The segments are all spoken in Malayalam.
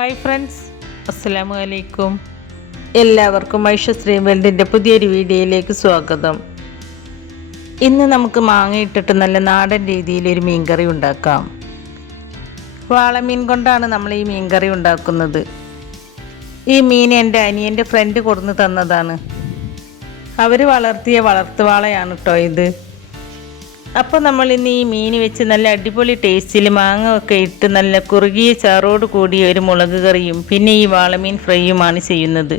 ഹായ് ഫ്രണ്ട്സ്, അസ്സലാമു അലൈക്കും. എല്ലാവർക്കും ഐഷ സ്ട്രീംവേൾഡിൻ്റെ പുതിയൊരു വീഡിയോയിലേക്ക് സ്വാഗതം. ഇന്ന് നമുക്ക് മാങ്ങ ഇട്ടിട്ട് നല്ല നാടൻ രീതിയിലൊരു മീൻകറി ഉണ്ടാക്കാം. വാളമീൻ കൊണ്ടാണ് നമ്മൾ ഈ മീൻകറി ഉണ്ടാക്കുന്നത്. ഈ മീൻ എൻ്റെ അനിയൻ്റെ ഫ്രണ്ട് കൊടുന്ന് തന്നതാണ്. അവർ വളർത്തിയ വളർത്തുവാളയാണ് കേട്ടോ ഇത്. അപ്പോൾ നമ്മൾ ഇന്ന് ഈ മീൻ വെച്ച് നല്ല അടിപൊളി ടേസ്റ്റിൽ മാങ്ങ ഒക്കെ ഇട്ട് നല്ല കുറുകിയ ചാറോട് കൂടിയ ഒരു മുളക് കറിയും പിന്നെ ഈ വാളമീൻ ഫ്രൈയുമാണ് ചെയ്യുന്നത്.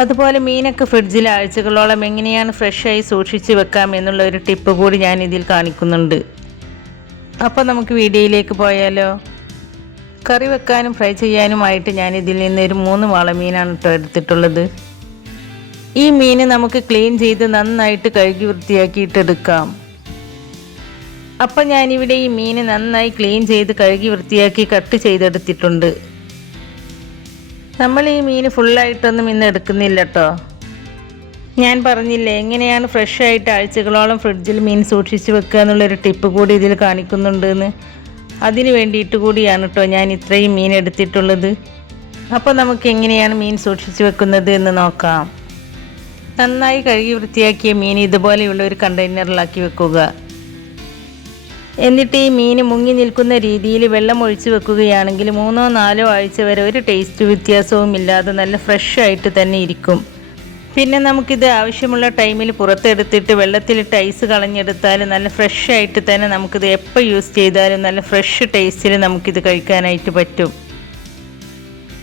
അതുപോലെ മീനൊക്കെ ഫ്രിഡ്ജിൽ ആഴ്ചകളോളം എങ്ങനെയാണ് ഫ്രഷായി സൂക്ഷിച്ച് വെക്കാം എന്നുള്ള ഒരു ടിപ്പ് കൂടി ഞാൻ ഇതിൽ കാണിക്കുന്നുണ്ട്. അപ്പോൾ നമുക്ക് വീഡിയോയിലേക്ക് പോയാലോ. കറി വെക്കാനും ഫ്രൈ ചെയ്യാനുമായിട്ട് ഞാൻ ഇതിൽ നിന്ന് ഒരു 3 വാളമീനാണ് കേട്ടോ എടുത്തിട്ടുള്ളത്. ഈ മീൻ നമുക്ക് ക്ലീൻ ചെയ്ത് നന്നായിട്ട് കഴുകി വൃത്തിയാക്കിയിട്ടെടുക്കാം. അപ്പം ഞാനിവിടെ ഈ മീൻ നന്നായി ക്ലീൻ ചെയ്ത് കഴുകി വൃത്തിയാക്കി കട്ട് ചെയ്തെടുത്തിട്ടുണ്ട്. നമ്മൾ ഈ മീൻ ഫുള്ളായിട്ടൊന്നും ഇന്ന് എടുക്കുന്നില്ല കേട്ടോ. ഞാൻ പറഞ്ഞില്ലേ എങ്ങനെയാണ് ഫ്രഷായിട്ട് ആഴ്ചകളോളം ഫ്രിഡ്ജിൽ മീൻ സൂക്ഷിച്ച് വെക്കുക എന്നുള്ളൊരു ടിപ്പ് കൂടി ഇതിൽ കാണിക്കുന്നുണ്ടെന്ന്. അതിന് വേണ്ടിയിട്ട് കൂടിയാണ് കേട്ടോ ഞാൻ ഇത്രയും മീൻ എടുത്തിട്ടുള്ളത്. അപ്പോൾ നമുക്ക് എങ്ങനെയാണ് മീൻ സൂക്ഷിച്ച് വെക്കുന്നത് എന്ന് നോക്കാം. നന്നായി കഴുകി വൃത്തിയാക്കിയ മീൻ ഇതുപോലെയുള്ള ഒരു കണ്ടെയ്നറിലാക്കി വെക്കുക. എന്നിട്ട് ഈ മീൻ മുങ്ങി നിൽക്കുന്ന രീതിയിൽ വെള്ളം ഒഴിച്ച് വെക്കുകയാണെങ്കിൽ 3-4 ആഴ്ച വരെ ഒരു ടേസ്റ്റ് വ്യത്യാസവും ഇല്ലാതെ നല്ല ഫ്രഷ് ആയിട്ട് തന്നെ ഇരിക്കും. പിന്നെ നമുക്കിത് ആവശ്യമുള്ള ടൈമിൽ പുറത്തെടുത്തിട്ട് വെള്ളത്തിലിട്ട് ഐസ് കളഞ്ഞെടുത്താൽ നല്ല ഫ്രഷ് ആയിട്ട് തന്നെ നമുക്കിത് എപ്പോൾ യൂസ് ചെയ്താലും നല്ല ഫ്രഷ് ടേസ്റ്റിൽ നമുക്കിത് കഴിക്കാനായിട്ട് പറ്റും.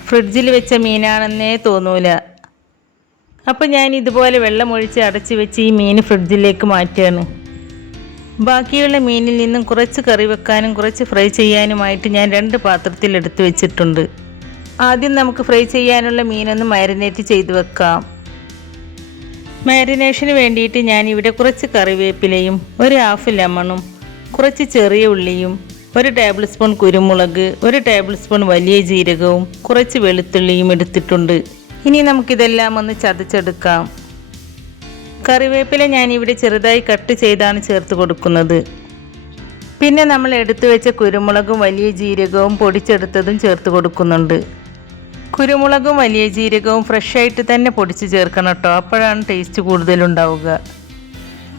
ഫ്രിഡ്ജിൽ വെച്ച മീനാണെന്നേ തോന്നൂല. അപ്പോൾ ഞാൻ ഇതുപോലെ വെള്ളം ഒഴിച്ച് അടച്ച് വെച്ച് ഈ മീൻ ഫ്രിഡ്ജിലേക്ക് മാറ്റുകയാണ്. ബാക്കിയുള്ള മീനിൽ നിന്നും കുറച്ച് കറി വെക്കാനും കുറച്ച് ഫ്രൈ ചെയ്യാനുമായിട്ട് ഞാൻ 2 പാത്രത്തിൽ എടുത്ത് വെച്ചിട്ടുണ്ട്. ആദ്യം നമുക്ക് ഫ്രൈ ചെയ്യാനുള്ള മീനൊന്ന് മാരിനേറ്റ് ചെയ്ത് വെക്കാം. മാരിനേഷന് വേണ്ടിയിട്ട് ഞാനിവിടെ കുറച്ച് കറിവേപ്പിലയും 1 ഹാഫ് ലെമണും കുറച്ച് ചെറിയ ഉള്ളിയും 1 ടേബിൾ സ്പൂൺ കുരുമുളക് 1 ടേബിൾ സ്പൂൺ വലിയ ജീരകവും കുറച്ച് വെളുത്തുള്ളിയും എടുത്തിട്ടുണ്ട്. ഇനി നമുക്കിതെല്ലാം ഒന്ന് ചതച്ചെടുക്കാം. കറിവേപ്പില ഞാനിവിടെ ചെറുതായി കട്ട് ചെയ്താണ് ചേർത്ത് കൊടുക്കുന്നത്. പിന്നെ നമ്മൾ എടുത്തു വെച്ച കുരുമുളകും വലിയ ജീരകവും പൊടിച്ചെടുത്തതും ചേർത്ത് കൊടുക്കുന്നുണ്ട്. കുരുമുളകും വലിയ ജീരകവും ഫ്രഷായിട്ട് തന്നെ പൊടിച്ച് ചേർക്കണം കേട്ടോ, അപ്പോഴാണ് ടേസ്റ്റ് കൂടുതലുണ്ടാവുക.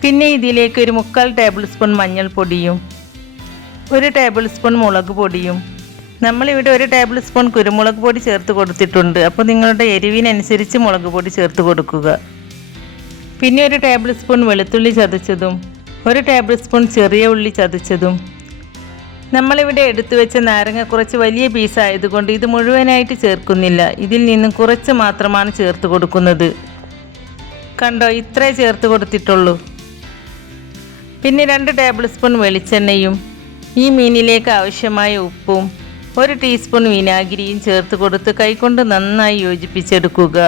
പിന്നെ ഇതിലേക്ക് ഒരു 3/4 ടേബിൾ സ്പൂൺ മഞ്ഞൾപ്പൊടിയും 1 ടേബിൾ സ്പൂൺ മുളക് പൊടിയും, നമ്മളിവിടെ 1 ടേബിൾ സ്പൂൺ കുരുമുളക് പൊടി ചേർത്ത് കൊടുത്തിട്ടുണ്ട്. അപ്പോൾ നിങ്ങളുടെ എരിവിനനുസരിച്ച് മുളക് പൊടി ചേർത്ത് കൊടുക്കുക. പിന്നെ 1 ടേബിൾ സ്പൂൺ വെളുത്തുള്ളി ചതച്ചതും 1 ടേബിൾ സ്പൂൺ ചെറിയ ഉള്ളി ചതച്ചതും. നമ്മളിവിടെ എടുത്തു വെച്ച നാരങ്ങ കുറച്ച് വലിയ പീസായതുകൊണ്ട് ഇത് മുഴുവനായിട്ട് ചേർക്കുന്നില്ല, ഇതിൽ നിന്നും കുറച്ച് മാത്രമാണ് ചേർത്ത് കൊടുക്കുന്നത്. കണ്ടോ, ഇത്രേ ചേർത്ത് കൊടുത്തിട്ടുള്ളൂ. പിന്നെ 2 ടേബിൾ സ്പൂൺ വെളിച്ചെണ്ണയും ഈ മീനിലേക്ക് ആവശ്യമായ ഉപ്പും 1 ടീസ്പൂൺ വിനാഗിരിയും ചേർത്ത് കൊടുത്ത് കൈകൊണ്ട് നന്നായി യോജിപ്പിച്ചെടുക്കുക.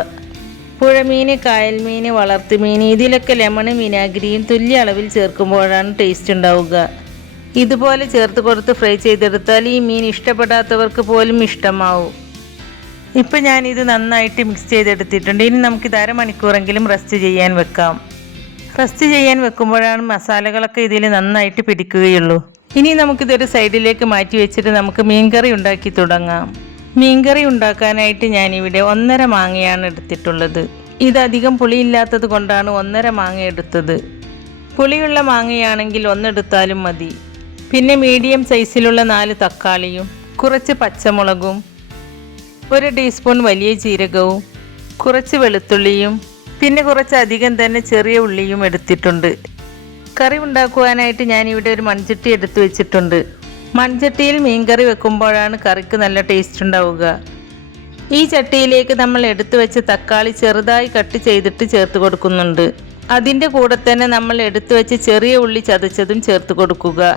പുഴമീൻ, കായൽമീൻ, വളർത്തുമീൻ ഇതിലൊക്കെ ലെമണും വിനാഗിരിയും തുല്യ അളവിൽ ചേർക്കുമ്പോഴാണ് ടേസ്റ്റ് ഉണ്ടാവുക. ഇതുപോലെ ചേർത്ത് കൊടുത്ത് ഫ്രൈ ചെയ്തെടുത്താൽ ഈ മീൻ ഇഷ്ടപ്പെടാത്തവർക്ക് പോലും ഇഷ്ടമാവും. ഇപ്പം ഞാനിത് നന്നായിട്ട് മിക്സ് ചെയ്തെടുത്തിട്ടുണ്ട്. ഇനി നമുക്കിത് 1/2 മണിക്കൂറെങ്കിലും റെസ്റ്റ് ചെയ്യാൻ വെക്കാം. റെസ്റ്റ് ചെയ്യാൻ വെക്കുമ്പോഴാണ് മസാലകളൊക്കെ ഇതിൽ നന്നായിട്ട് പിടിക്കുകയുള്ളൂ. ഇനി നമുക്കിതൊരു സൈഡിലേക്ക് മാറ്റി വെച്ചിട്ട് നമുക്ക് മീൻകറി ഉണ്ടാക്കി തുടങ്ങാം. മീൻകറി ഉണ്ടാക്കാനായിട്ട് ഞാനിവിടെ 1.5 മാങ്ങയാണ് എടുത്തിട്ടുള്ളത്. ഇതധികം പുളിയില്ലാത്തത് കൊണ്ടാണ് 1.5 മാങ്ങ എടുത്തത്. പുളിയുള്ള മാങ്ങയാണെങ്കിൽ 1 എടുത്താലും മതി. പിന്നെ മീഡിയം സൈസിലുള്ള 4 തക്കാളിയും കുറച്ച് പച്ചമുളകും 1 ടീസ്പൂൺ വലിയ ജീരകവും കുറച്ച് വെളുത്തുള്ളിയും പിന്നെ കുറച്ച് അധികം തന്നെ ചെറിയ ഉള്ളിയും എടുത്തിട്ടുണ്ട്. കറി ഉണ്ടാക്കുവാനായിട്ട് ഞാനിവിടെ ഒരു മൺചട്ടി എടുത്ത് വെച്ചിട്ടുണ്ട്. മൺചട്ടിയിൽ മീൻകറി വെക്കുമ്പോഴാണ് കറിക്ക് നല്ല ടേസ്റ്റ് ഉണ്ടാവുക. ഈ ചട്ടിയിലേക്ക് നമ്മൾ എടുത്തു വെച്ച തക്കാളി ചെറുതായി കട്ട് ചെയ്തിട്ട് ചേർത്ത് കൊടുക്കുന്നുണ്ട്. അതിൻ്റെ കൂടെ തന്നെ നമ്മൾ എടുത്തു വെച്ച് ചെറിയ ഉള്ളി ചതച്ചതും ചേർത്ത് കൊടുക്കുക.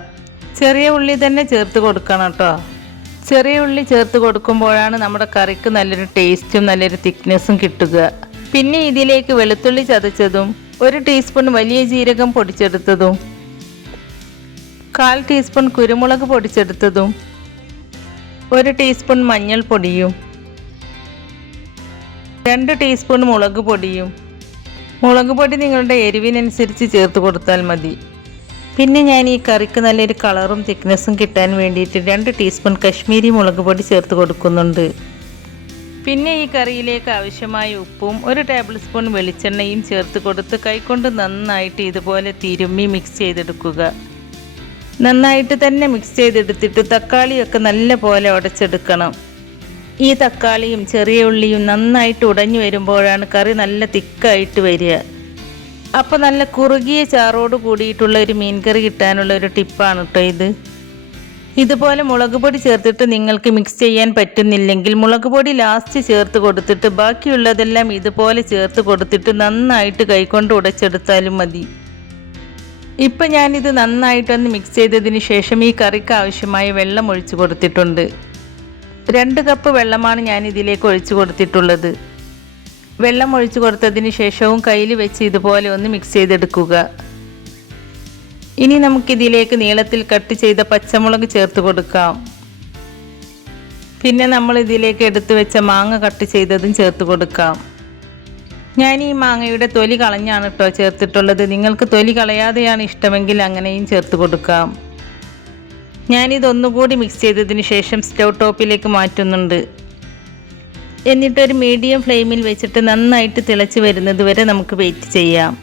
ചെറിയ ഉള്ളി തന്നെ ചേർത്ത് കൊടുക്കണം കേട്ടോ. ചെറിയ ഉള്ളി ചേർത്ത് കൊടുക്കുമ്പോഴാണ് നമ്മുടെ കറിക്ക് നല്ലൊരു ടേസ്റ്റും നല്ലൊരു തിക്നെസ്സും കിട്ടുക. പിന്നെ ഇതിലേക്ക് വെളുത്തുള്ളി ചതച്ചതും 1 ടീസ്പൂൺ വലിയ ജീരകം പൊടിച്ചെടുത്തതും 1/4 ടീസ്പൂൺ കുരുമുളക് പൊടിച്ചെടുത്തതും 1 ടീസ്പൂൺ മഞ്ഞൾപ്പൊടിയും 2 ടീസ്പൂൺ മുളക് പൊടിയും. മുളക് പൊടി നിങ്ങളുടെ എരിവിനനുസരിച്ച് ചേർത്ത് കൊടുത്താൽ മതി. പിന്നെ ഞാൻ ഈ കറിക്ക് നല്ലൊരു കളറും തിക്നെസ്സും കിട്ടാൻ വേണ്ടിയിട്ട് 2 ടീസ്പൂൺ കശ്മീരി മുളക് പൊടി ചേർത്ത് കൊടുക്കുന്നുണ്ട്. പിന്നെ ഈ കറിയിലേക്ക് ആവശ്യമായ ഉപ്പും 1 ടേബിൾ സ്പൂൺ വെളിച്ചെണ്ണയും ചേർത്ത് കൊടുത്ത് കൈകൊണ്ട് നന്നായിട്ട് ഇതുപോലെ തിരുമ്മി മിക്സ് ചെയ്തെടുക്കുക. നന്നായിട്ട് തന്നെ മിക്സ് ചെയ്തെടുത്തിട്ട് തക്കാളിയൊക്കെ നല്ല പോലെ ഉടച്ചെടുക്കണം. ഈ തക്കാളിയും ചെറിയ ഉള്ളിയും നന്നായിട്ട് ഉടഞ്ഞു വരുമ്പോഴാണ് കറി നല്ല തിക്കായിട്ട് വരിക. അപ്പോൾ നല്ല കുറുകിയ ചാറോട് കൂടിയിട്ടുള്ള ഒരു മീൻ കറി കിട്ടാനുള്ള ഒരു ടിപ്പാണ് കേട്ടോ ഇത്. ഇതുപോലെ മുളക് പൊടി ചേർത്തിട്ട് നിങ്ങൾക്ക് മിക്സ് ചെയ്യാൻ പറ്റുന്നില്ലെങ്കിൽ മുളക് പൊടി ലാസ്റ്റ് ചേർത്ത് കൊടുത്തിട്ട് ബാക്കിയുള്ളതെല്ലാം ഇതുപോലെ ചേർത്ത് കൊടുത്തിട്ട് നന്നായിട്ട് കൈകൊണ്ട് ഉടച്ചെടുത്താലും മതി. ഇപ്പം ഞാനിത് നന്നായിട്ടൊന്ന് മിക്സ് ചെയ്തതിന് ശേഷം ഈ കറിക്ക് ആവശ്യമായ വെള്ളം ഒഴിച്ചു കൊടുത്തിട്ടുണ്ട്. 2 കപ്പ് വെള്ളമാണ് ഞാൻ ഇതിലേക്ക് ഒഴിച്ചു കൊടുത്തിട്ടുള്ളത്. വെള്ളം ഒഴിച്ചു കൊടുത്തതിന് ശേഷവും കയ്യിൽ വെച്ച് ഇതുപോലെ ഒന്ന് മിക്സ് ചെയ്തെടുക്കുക. ഇനി നമുക്കിതിലേക്ക് നീളത്തിൽ കട്ട് ചെയ്ത പച്ചമുളക് ചേർത്ത് കൊടുക്കാം. പിന്നെ നമ്മൾ ഇതിലേക്ക് എടുത്തു വെച്ച മാങ്ങ കട്ട് ചെയ്തതും ചേർത്ത് കൊടുക്കാം. ഞാൻ ഈ മാങ്ങയുടെ തൊലി കളഞ്ഞാണ് കേട്ടോ ചേർത്തിട്ടുള്ളത്. നിങ്ങൾക്ക് തൊലി കളയാതെയാണ് ഇഷ്ടമെങ്കിൽ അങ്ങനെയും ചേർത്ത് കൊടുക്കാം. ഞാനിതൊന്നുകൂടി മിക്സ് ചെയ്തതിന് ശേഷം സ്റ്റൗ ടോപ്പിലേക്ക് മാറ്റുന്നുണ്ട്. എന്നിട്ടൊരു മീഡിയം ഫ്ലെയിമിൽ വെച്ചിട്ട് നന്നായിട്ട് തിളച്ച് വരുന്നത് വരെ നമുക്ക് വെയിറ്റ് ചെയ്യാം.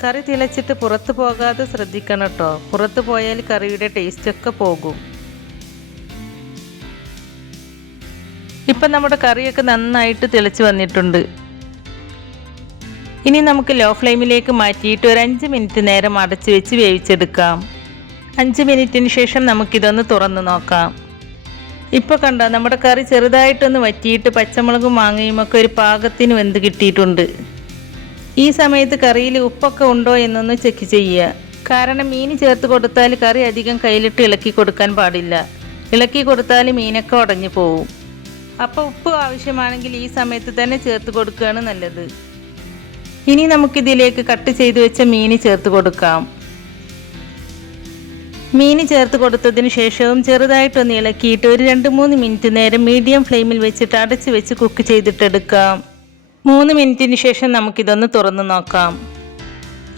കറി തിളച്ചിട്ട് പുറത്ത് പോകാതെ ശ്രദ്ധിക്കണം കേട്ടോ. പുറത്ത് പോയാൽ കറിയുടെ ടേസ്റ്റൊക്കെ പോകും. ഇപ്പം നമ്മുടെ കറിയൊക്കെ നന്നായിട്ട് തിളച്ച് വന്നിട്ടുണ്ട്. ഇനി നമുക്ക് ലോ ഫ്ലെയിമിലേക്ക് മാറ്റിയിട്ട് ഒരു 5 മിനിറ്റ് നേരം അടച്ചു വെച്ച് വേവിച്ചെടുക്കാം. 5 മിനിറ്റിന് ശേഷം നമുക്കിതൊന്ന് തുറന്ന് നോക്കാം. ഇപ്പോൾ കണ്ടോ നമ്മുടെ കറി ചെറുതായിട്ടൊന്ന് വറ്റിയിട്ട് പച്ചമുളകും മാങ്ങയും ഒക്കെ ഒരു പാകത്തിന് വെന്ത് കിട്ടിയിട്ടുണ്ട്. ഈ സമയത്ത് കറിയിൽ ഉപ്പൊക്കെ ഉണ്ടോ എന്നൊന്ന് ചെക്ക് ചെയ്യുക. കാരണം മീൻ ചേർത്ത് കൊടുത്താൽ കറി അധികം കയ്യിലിട്ട് ഇളക്കി കൊടുക്കാൻ പാടില്ല. ഇളക്കി കൊടുത്താൽ മീനൊക്കെ ഉടഞ്ഞു പോവും. അപ്പോൾ ഉപ്പ് ആവശ്യമാണെങ്കിൽ ഈ സമയത്ത് തന്നെ ചേർത്ത് കൊടുക്കുകയാണ് നല്ലത്. ഇനി നമുക്കിതിലേക്ക് കട്ട് ചെയ്ത് വെച്ച മീൻ ചേർത്ത് കൊടുക്കാം. മീൻ ചേർത്ത് കൊടുത്തതിന് ശേഷവും ചെറുതായിട്ടൊന്ന് ഇളക്കിയിട്ട് ഒരു 2-3 മിനിറ്റ് നേരം മീഡിയം ഫ്ലെയിമിൽ വെച്ചിട്ട് അടച്ച് വെച്ച് കുക്ക് ചെയ്തിട്ടെടുക്കാം. 3 മിനിറ്റിന് ശേഷം നമുക്കിതൊന്ന് തുറന്ന് നോക്കാം.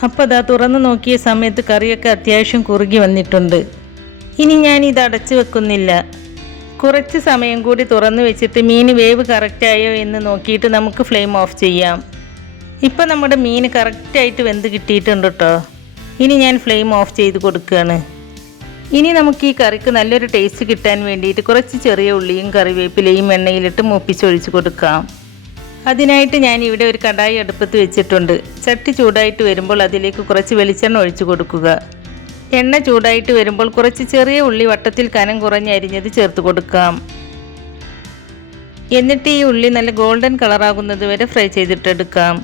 അപ്പോൾ ഇതാ തുറന്ന് നോക്കിയ സമയത്ത് കറിയൊക്കെ അത്യാവശ്യം കുറുകി വന്നിട്ടുണ്ട്. ഇനി ഞാനിത് അടച്ച് വെക്കുന്നില്ല. കുറച്ച് സമയം കൂടി തുറന്ന് വെച്ചിട്ട് മീൻ വേവ് കറക്റ്റായോ എന്ന് നോക്കിയിട്ട് നമുക്ക് ഫ്ലെയിം ഓഫ് ചെയ്യാം. ഇപ്പം നമ്മുടെ മീൻ കറക്റ്റായിട്ട് വെന്ത് കിട്ടിയിട്ടുണ്ട് കേട്ടോ. ഇനി ഞാൻ ഫ്ലെയിം ഓഫ് ചെയ്ത് കൊടുക്കുകയാണ്. ഇനി നമുക്ക് ഈ കറിക്ക് നല്ലൊരു ടേസ്റ്റ് കിട്ടാൻ വേണ്ടിയിട്ട് കുറച്ച് ചെറിയ ഉള്ളിയും കറിവേപ്പിലയും എണ്ണയിലിട്ട് മൂപ്പിച്ചൊഴിച്ച് കൊടുക്കാം. അതിനായിട്ട് ഞാൻ ഇവിടെ ഒരു കടായി അടുപ്പത്ത് വെച്ചിട്ടുണ്ട്. ചട്ടി ചൂടായിട്ട് വരുമ്പോൾ അതിലേക്ക് കുറച്ച് വെളിച്ചെണ്ണ ഒഴിച്ചു കൊടുക്കുക. എണ്ണ ചൂടായിട്ട് വരുമ്പോൾ കുറച്ച് ചെറിയ ഉള്ളി വട്ടത്തിൽ കനം കുറഞ്ഞ് അരിഞ്ഞത് ചേർത്ത് കൊടുക്കാം. എന്നിട്ട് ഈ ഉള്ളി നല്ല ഗോൾഡൻ കളറാകുന്നത് വരെ ഫ്രൈ ചെയ്തിട്ടെടുക്കാം.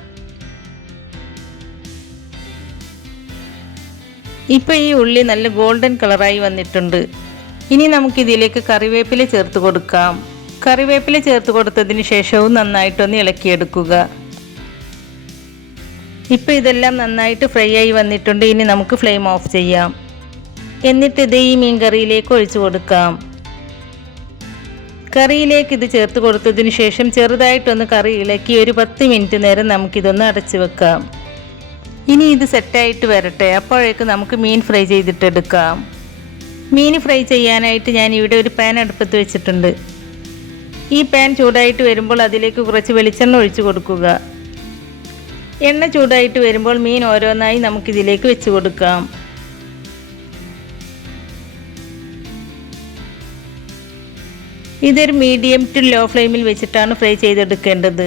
ഇപ്പോൾ ഈ ഉള്ളി നല്ല ഗോൾഡൻ കളറായി വന്നിട്ടുണ്ട്. ഇനി നമുക്കിതിലേക്ക് കറിവേപ്പില ചേർത്ത് കൊടുക്കാം. കറിവേപ്പില ചേർത്ത് കൊടുത്തതിന് ശേഷവും നന്നായിട്ടൊന്ന് ഇളക്കിയെടുക്കുക. ഇപ്പോൾ ഇതെല്ലാം നന്നായിട്ട് ഫ്രൈ ആയി വന്നിട്ടുണ്ട്. ഇനി നമുക്ക് ഫ്ലെയിം ഓഫ് ചെയ്യാം. എന്നിട്ട് ഇത് ഈ മീൻ കറിയിലേക്ക് ഒഴിച്ചു കൊടുക്കാം. കറിയിലേക്ക് ഇത് ചേർത്ത് കൊടുത്തതിന് ശേഷം ചെറുതായിട്ടൊന്ന് കറി ഇളക്കി ഒരു 10 മിനിറ്റ് നേരം നമുക്കിതൊന്ന് അടച്ചു വെക്കാം. ഇനി ഇത് സെറ്റായിട്ട് വരട്ടെ. അപ്പോഴേക്ക് നമുക്ക് മീൻ ഫ്രൈ ചെയ്തിട്ടെടുക്കാം. മീൻ ഫ്രൈ ചെയ്യാനായിട്ട് ഞാൻ ഇവിടെ ഒരു പാൻ അടുപ്പത്ത് വെച്ചിട്ടുണ്ട്. ഈ പാൻ ചൂടായിട്ട് വരുമ്പോൾ അതിലേക്ക് കുറച്ച് വെളിച്ചെണ്ണ ഒഴിച്ചു കൊടുക്കുക. എണ്ണ ചൂടായിട്ട് വരുമ്പോൾ മീൻ ഓരോന്നായി നമുക്കിതിലേക്ക് വെച്ച് കൊടുക്കാം. ഇതൊരു മീഡിയം ടു ലോ ഫ്ലെയിമിൽ വെച്ചിട്ടാണ് ഫ്രൈ ചെയ്തെടുക്കേണ്ടത്.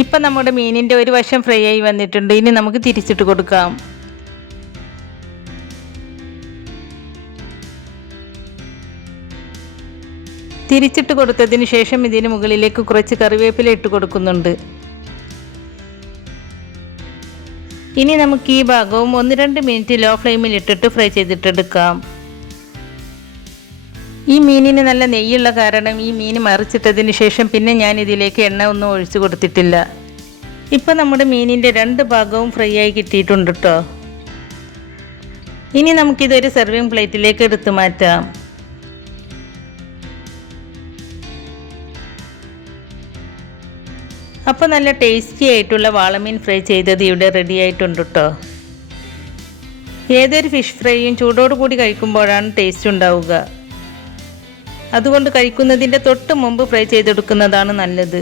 ഇപ്പം നമ്മുടെ മീനിൻ്റെ ഒരു വശം ഫ്രൈ ആയി വന്നിട്ടുണ്ട്. ഇനി നമുക്ക് തിരിച്ചിട്ട് കൊടുക്കാം. തിരിച്ചിട്ട് കൊടുത്തതിന് ശേഷം ഇതിന് മുകളിലേക്ക് കുറച്ച് കറിവേപ്പില ഇട്ട് കൊടുക്കുന്നുണ്ട്. ഇനി നമുക്ക് ഈ ഭാഗവും 1-2 മിനിറ്റ് ലോ ഫ്ലെയിമിൽ ഇട്ടിട്ട് ഫ്രൈ ചെയ്തിട്ടെടുക്കാം. ഈ മീനിന് നല്ല നെയ്യുള്ള കാരണം ഈ മീൻ മറിച്ചിട്ടതിന് ശേഷം പിന്നെ ഞാൻ ഇതിലേക്ക് എണ്ണ ഒന്നും ഒഴിച്ചു കൊടുത്തിട്ടില്ല. ഇപ്പം നമ്മുടെ മീനിൻ്റെ 2 ഭാഗവും ഫ്രൈ ആയി കിട്ടിയിട്ടുണ്ട് കേട്ടോ. ഇനി നമുക്കിതൊരു സെർവിങ് പ്ലേറ്റിലേക്ക് എടുത്തു മാറ്റാം. അപ്പോൾ നല്ല ടേസ്റ്റി ആയിട്ടുള്ള വാളമീൻ ഫ്രൈ ചെയ്തത് ഇവിടെ റെഡി ആയിട്ടുണ്ട് കേട്ടോ. ഏതൊരു ഫിഷ് ഫ്രൈയും ചൂടോട് കൂടി കഴിക്കുമ്പോഴാണ് ടേസ്റ്റ് ഉണ്ടാവുക. അതുകൊണ്ട് കഴിക്കുന്നതിൻ്റെ തൊട്ട് മുമ്പ് ഫ്രൈ ചെയ്തെടുക്കുന്നതാണ് നല്ലത്.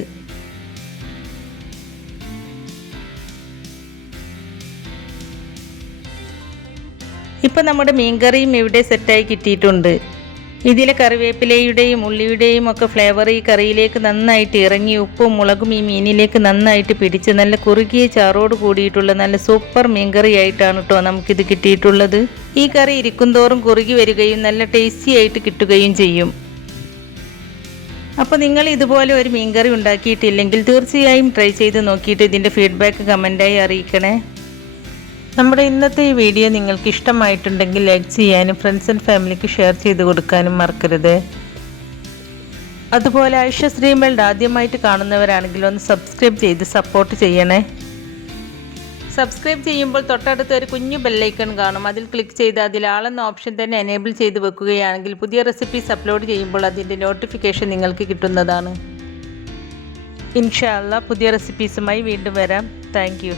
ഇപ്പോൾ നമ്മുടെ മീൻകറിയും ഇവിടെ സെറ്റായി കിട്ടിയിട്ടുണ്ട്. ഇതിലെ കറിവേപ്പിലയുടെയും ഉള്ളിയുടെയും ഒക്കെ ഫ്ലേവർ ഈ കറിയിലേക്ക് നന്നായിട്ട് ഇറങ്ങി ഉപ്പും മുളകും ഈ മീനിലേക്ക് നന്നായിട്ട് പിടിച്ച് നല്ല കുറുകിയ ചാറോട് കൂടിയിട്ടുള്ള നല്ല സൂപ്പർ മീൻകറി ആയിട്ടാണ് കേട്ടോ നമുക്കിത് കിട്ടിയിട്ടുള്ളത്. ഈ കറി ഇരിക്കുന്തോറും കുറുകി വരികയും നല്ല ടേസ്റ്റി ആയിട്ട് കിട്ടുകയും ചെയ്യും. അപ്പോൾ നിങ്ങൾ ഇതുപോലെ ഒരു മീൻകറി ഉണ്ടാക്കിയിട്ടില്ലെങ്കിൽ തീർച്ചയായും ട്രൈ ചെയ്ത് നോക്കിയിട്ട് ഇതിൻ്റെ ഫീഡ്ബാക്ക് കമൻറ്റായി അറിയിക്കണേ. നമ്മുടെ ഇന്നത്തെ ഈ വീഡിയോ നിങ്ങൾക്ക് ഇഷ്ടമായിട്ടുണ്ടെങ്കിൽ ലൈക്ക് ചെയ്യാനും ഫ്രണ്ട്സ് ആൻഡ് ഫാമിലിക്ക് ഷെയർ ചെയ്ത് കൊടുക്കാനും മറക്കരുത്. അതുപോലെ ഐഷ സ്ട്രീം വേൾഡ് ആദ്യമായിട്ട് കാണുന്നവരാണെങ്കിൽ ഒന്ന് സബ്സ്ക്രൈബ് ചെയ്ത് സപ്പോർട്ട് ചെയ്യണേ. സബ്സ്ക്രൈബ് ചെയ്യുമ്പോൾ തൊട്ടടുത്ത് ഒരു കുഞ്ഞു ബെല്ലൈക്കൺ കാണും. അതിൽ ക്ലിക്ക് ചെയ്ത് അതിൽ ആളെന്ന ഓപ്ഷൻ തന്നെ എനേബിൾ ചെയ്ത് വെക്കുകയാണെങ്കിൽ പുതിയ റെസിപ്പീസ് അപ്ലോഡ് ചെയ്യുമ്പോൾ അതിൻ്റെ നോട്ടിഫിക്കേഷൻ നിങ്ങൾക്ക് കിട്ടുന്നതാണ്. ഇൻഷാ അല്ലാഹ് പുതിയ റെസിപ്പീസുമായി വീണ്ടും വരാം. Thank you.